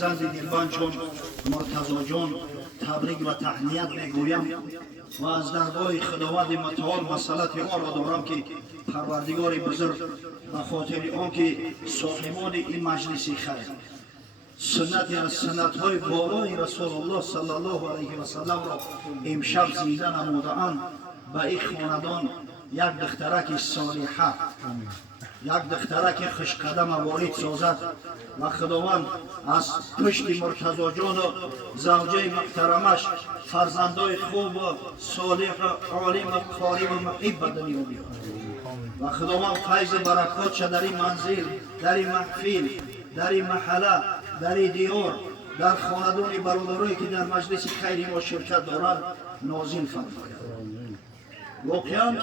فرزند دلبان چون مرتضی جان تبریک و تهنیت میگویم و از درگاه خداوند متعال مسئلت ما را دارم که پروردگار بزرگ به خاطر آنکه صاحبان این مجلس خیر سنتی از سنت‌های بالای رسول الله صلی الله علیه و سلم را امشب زنده نموده‌اند به این خاندان یک دخترک صالحه یک دخترک خوشقدم وارد سازد و خداوند از پشت مرتضی جان و زوجه محترمش فرزندای خوب و صالح و عالم و قاری و محب به دنیا بیارد و خداوند فیض برکات در این منزل، در این محفل، در این محله، در این دیار، در خاندان برادرایی که در مجلس خیر ما شرکت دارند نازل فرماید. واقعا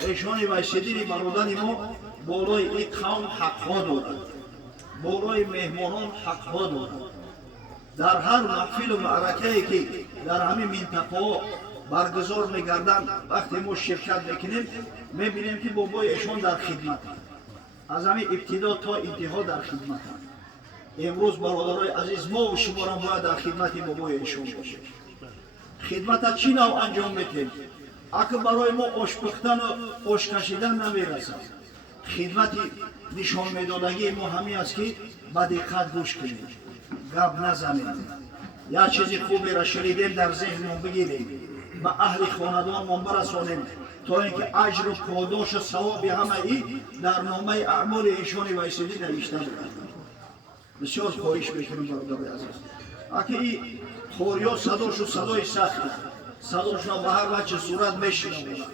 ایشان ویسیدی برادر ما بالای این قوم حقها دارند، بالای مهمانان حقها دارند. در هر محفل و معرکه‌ای که در همین منطقه برگزار می‌گردند وقتی ما شرکت می‌کنیم می‌بینیم که بابای ایشان در خدمت از همین ابتدا تا انتها در خدمت. امروز برادرای عزیز ما و شما را باید در خدمت بابای ایشان باشیم. خدمت چی نوع انجام می‌دهیم؟ اگه برای ما آش پختن و آش کشیدن نمی‌رسد، خدمت نشان میدادگی ما همین است که با دقت گوش کنیم، گپ نزنیم، یا چیزی خوبی را شنیدیم در ذهنمون بگیریم، به اهل خاندانمون برسانیم تا اینکه اجر و پاداش و ثواب همه ای در نامه اعمال ایشان ویسیدی نوشته بودند. بسیار خواهش میکنیم برادر عزیز، اگه این خوریا صداش و صدای سخته، صداش را به هر وجه صورت میشنویم،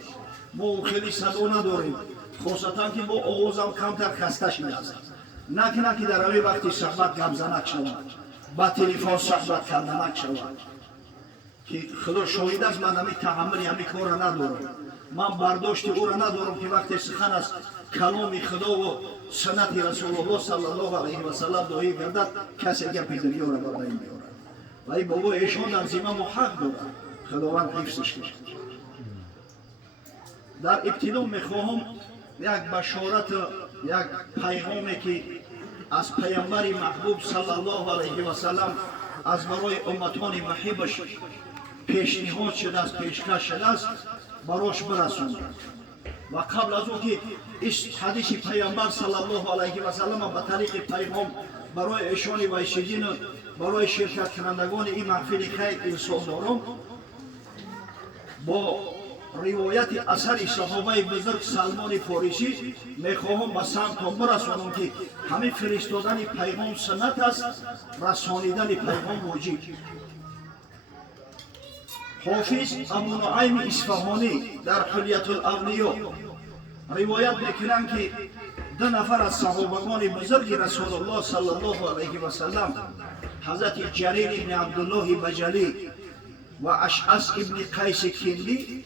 ما خیلی صدا نداریم، خاصتا که با آغازم کمتر خستش می‌رسد. نه که در همین وقتی صحبت گمزنک شود، با تلفن صحبت کردنک شود که خدا شاهد است من همین تحمل همین کار را ندارم. من برداشت او را ندارم که وقتی سخن از کلام خدا و سنت رسول الله صلی الله علیه و سلم دایی گردد کسی گپ دنیا را بر این بیارد. ولی بابا ایشان در ذمه ما حق دارد، خداوند حفظش کنه. در ابتدا میخواهم یک بشارت یک پیغامی که از پیامبر محبوب صلی الله علیه و سلم از برای امتان محبش پیشنهاد شده است، پیشکش شده است، براش برسونم. و قبل از او که حدیث پیامبر صلی الله علیه و سلم به طریق پیغام برای ایشان ویسیدین برای شرکت کنندگان این محفل خیر ارسال دارم، با روایت اثر صحابه بزرگ سلمان فارسی میخواهم به سمتان برسانم که همین فرستادن پیغام سنت است، رسانیدن پیغام واجب. حافظ ابو نعیم اصفهانی در حلیة الاولیا روایت میکنند که دو نفر از صحابگان بزرگ رسول الله صلی الله علیه و سلم، حضرت جریر ابن عبدالله بجلی و اشعث ابن قیس کندی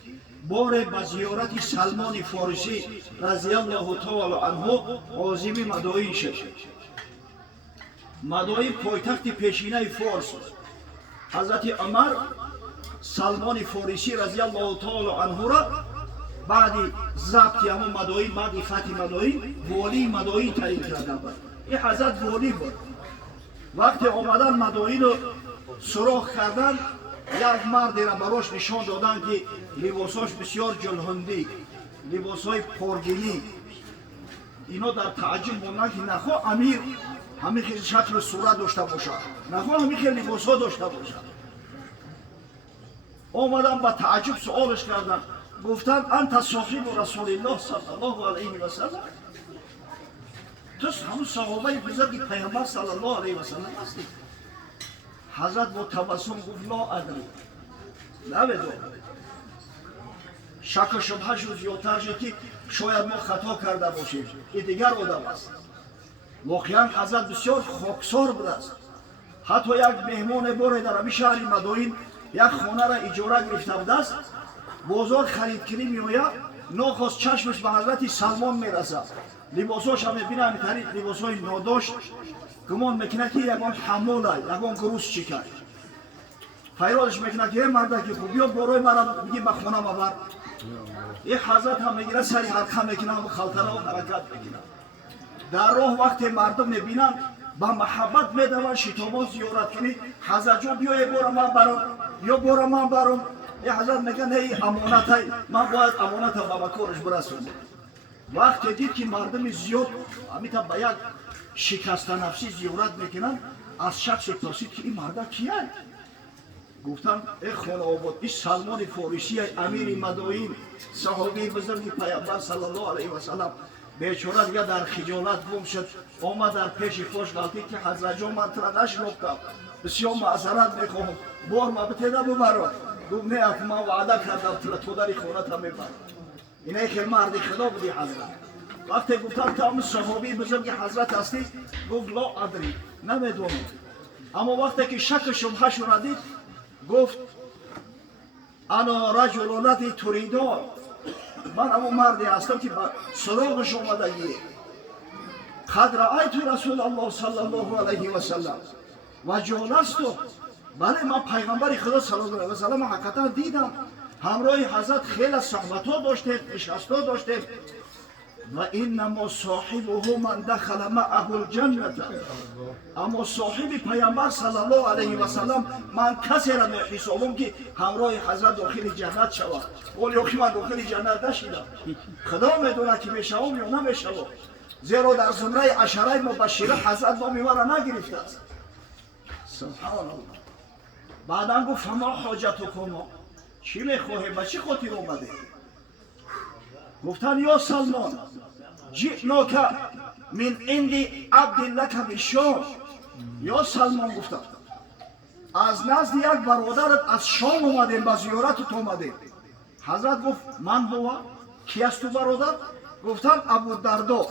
بار به زیارت سلمان فارسی رضی الله تعالی عنه عازم مدائن شد. مدائن پایتخت پیشینه فارس. حضرت عمر سلمان فارسی رضی الله تعالی عنه را بعد ضبط همون مدائن، بعد فتح مدائن، والی مدائن تعیین کردند. این حضرت والی بود. وقتی آمدن مدائن رو سراغ کردن، یک مردی را براش نشان دادن که لباساش بسیار جلهندی، لباسای پرگینی. اینا در تعجب موندن که نخواه امیر همین خیلی شکل صورت داشته باشد، نخواه همین خیلی لباسا داشته باشد. آمدن با تعجب سوالش کردن، گفتن انت صاحب رسول الله صلی الله علیه و سلم، تو همون صحابه بزرگ پیامبر صلی الله علیه و سلم هستی؟ حضرت با تبسم گفت لا ادری، نمیدونم. شک و شبهه شد زیادتر شد که شاید ما خطا کرده باشیم، این دیگر آدم است. واقعا حضرت بسیار خاکسار بود است. حتی یک مهمان بار در همین شهر مدائن یک خانه را اجاره گرفته بود است، بازار خرید کنی میآید، ناخواست چشمش به حضرت سلمان میرسد، لباساش هم میبینه همین طریق لباسای ناداشت، گمان میکنه که یکان حموله، یکان گروس چیکه. پیرادش میکنه که مرده که خوب بیا برای مرا میگه به خانه مبر. این حضرت هم میگیره سری حرکت میکنه و خلطنه و حرکت میکنه. در راه وقت مردم میبینن با محبت میدوان شتابا زیارت کنی حضرت جان بیا یه بار من برام یا بار من برام یه حضرت میگن ای امانت های من باید امانت ها با کارش برسونم. وقتی دید که مردم زیاد همیتا با یک شکست نفسی زیارت میکنن از شخص پرسید که این مرد کیه؟ گفتن ای خانه آباد این سلمان فارسی امیر مدائین صحابی بزرگ پیامبر صلی الله علیه و سلم بیچاره دیگه در خجالت گم شد آمد در پیش خوش گفتی که حضرت جان من ترا نشناختم بسیار معذرت میخوام بار ما بتیده ببرم. گفت نه من وعده کردم تو در خونت هم میبرم. اینه که مرد خدا بودی حضرت. وقتی گفتم تو هم صحابی بزرگ حضرت هستی گفت لا ادری نمیدونم. اما وقتی که شک شبهه شو دید گفت انا رجل الذی تریدون من اما مردی هستم که سراغش اومدگی قد رأیت رسول الله صلی الله علیه و سلم و جالست بله من پیغمبر خدا صلی الله علیه و سلم حقیقتا دیدم همراه حضرت خیلی صحبت ها داشته نشست ها داشته و انما صاحبه من دخل معه الجنه اما صاحب پیامبر صلی الله علیه و سلم من کسی را میحسابم که همراه حضرت داخل جنت شود. ولی آخی من داخل جنت نشدم خدا میدونه که میشوم یا نمیشوم زیرا در زمره عشره مبشره حضرت نام مرا نگرفته است. سبحان الله. بعدا گفت فما حاجتکم چی میخواهی به چی خاطر اومده؟ گفتن یا سلمان جئناک من عند عبد لک بالشام. یا سلمان گفتم از نزد یک برادرت از شام اومدیم به زیارتت اومدیم. حضرت گفت من هو کی است تو برادر؟ گفتن ابو دردا.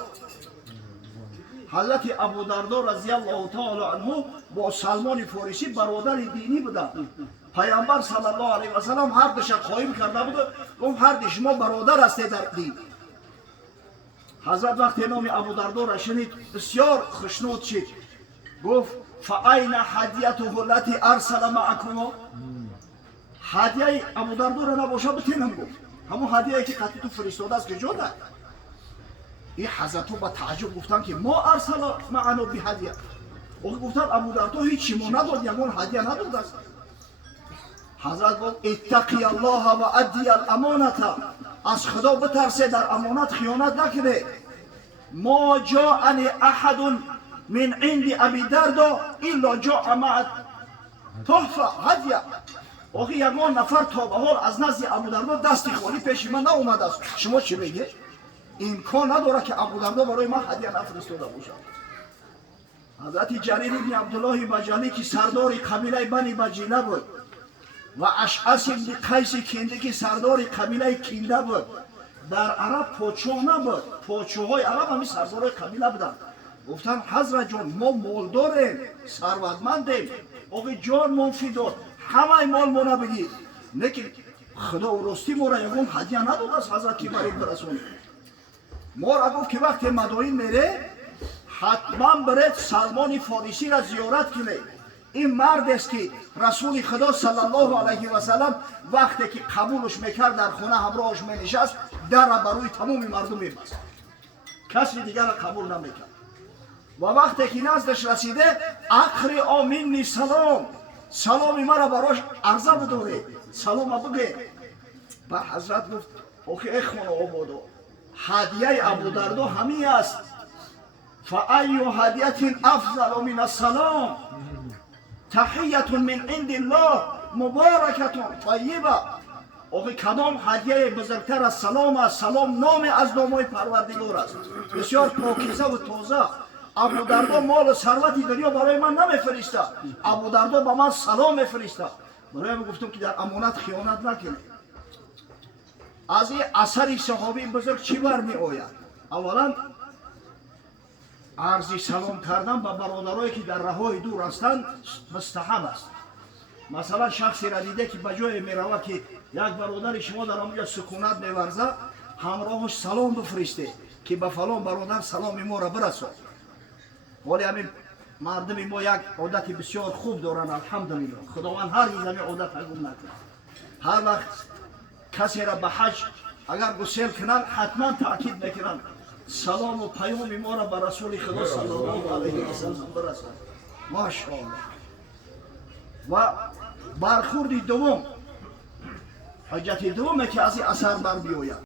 حضرت ابو دردا رضی الله تعالی عنه با سلمان فارسی برادر دینی بودند. پیامبر صلی الله علیه و سلم هر دو شب قایم کرده بود گفت هر دو شما برادر هستید در دین. حضرت وقتی نام ابو دردا را شنید بسیار خوشنود شد گفت فاین هدیته التي ارسل معكم هدیه ابو دردا را نباشه بتینم گفت همون هدیه که قطعی تو فرستاده است که جدا. این حضرت با تعجب گفتن که ما ارسل معنا بهدیه. او گفتن ابو دردا هیچ چیزی نداد یگان هدیه نداد است. حضرت گفت اتقی الله و ادی الامانت از خدا بترسه در امانت خیانت نکنه. ما جاءنی احد من عند ابی دردا الا جاء مع تحفه هدیه. آخه یگان نفر تا به حال از نزد ابو دردا دستی خالی پیش من ناومده است. شما چی میگید؟ امکان نداره که ابو دردا برای من هدیه نفرستاده باشد. حضرت جریر بن عبدالله بجلی که سردار قبیله بنی بجیله بود و اشعث بن قیس کنده که سردار قبیله کنده بود در عرب پادشاه نبود. پادشاهای عرب همین سردار قبیله بودند. گفتن حضرت جان ما مال داریم ثروتمندیم آقا جان منفی داد همه مال ما نبگید لیکن خدا و راستی ما را یکون هدیه نداد از حضرت که برید برسونید. ما را گفت که وقتی مدائین میره حتما برید سلمان فارسی را زیارت کنید. این مرد است که رسول خدا صلی الله علیه و سلم وقتی که قبولش میکرد در خونه همراهش مینشست در را برای تمام مردم میبست کسی دیگر را قبول نمیکرد. و وقتی که نزدش رسیده اقرئ منی سلام سلامی مرا براش عرضه بداره سلام بگه. و حضرت گفت آخه ای خانه آبادو هدیه ابو دردا همین است. فای هدیه افضل من السلام تحیت من عند الله مبارکه طیبه. آخه کدام هدیه بزرگتر از سلام است؟ سلام نام از نامهای پروردگار است بسیار پاکیزه و تازه. ابو دردا مال و ثروتی دنیا برای من نمیفرسته ابو دردا به من سلام میفرسته. برای من گفتم که در امانت خیانت نکنید. از این اثر صحابی بزرگ چی برمی آید؟ اولا عرض سلام کردن به برادرایی که در راههای دور هستند مستحب است. مثلا شخصی را دیده که به جای میروه که یک برادر شما در آنجا سکونت میورزه همراهش سلام بفرسته که به فلان برادر سلام ما را برسان. ولی همین مردم ما یک عادت بسیار خوب دارن الحمدلله. خداوند هر زمین عادت گم نکنه. هر وقت کسی را به حج اگر گسیل کنن حتما تاکید میکنن سلام و پیام ما را به رسول خدا صلی الله علیه و سلم برسان. ماشاءالله. و برخورد دوم، حجت دوم که از این اثر بر بیاید